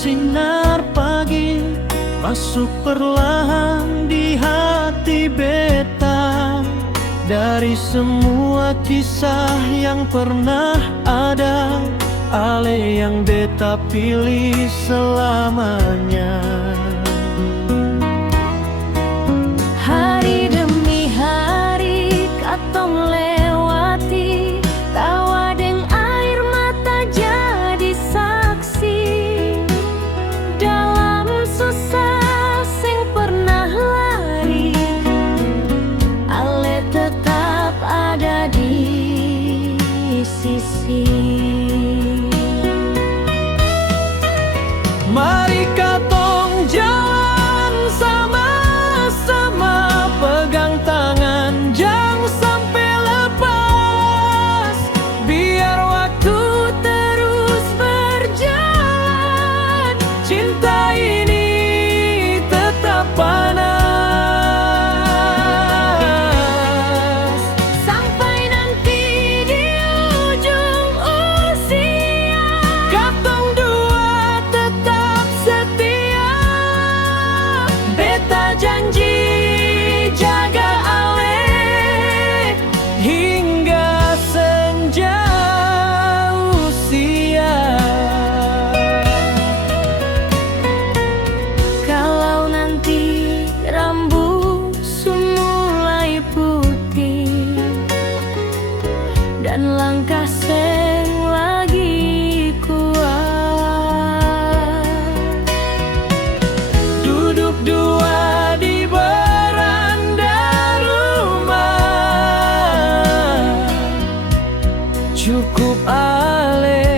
sinar pagi masuk perlahan di hati beta. Dari semua kisah yang pernah ada, Ale yang beta pilih selamanya. Hari demi hari katong lewati, tawa deng air mata jadi saksi. Dalam susah sing pernah lari, Ale tetap ada di sisi. Mari katong jalan sama-sama, pegang tangan jangan sampai lepas. Biar waktu terus berjalan, cinta ini tetap panas. Sampai nanti di ujung usia, Katong dua tetap setia. Beta janji jaga Ale hingga senja usia. kalau nanti rambut mulai putih dan langkah seng lagi kuat, Duduk dua di beranda rumah, cukup Ale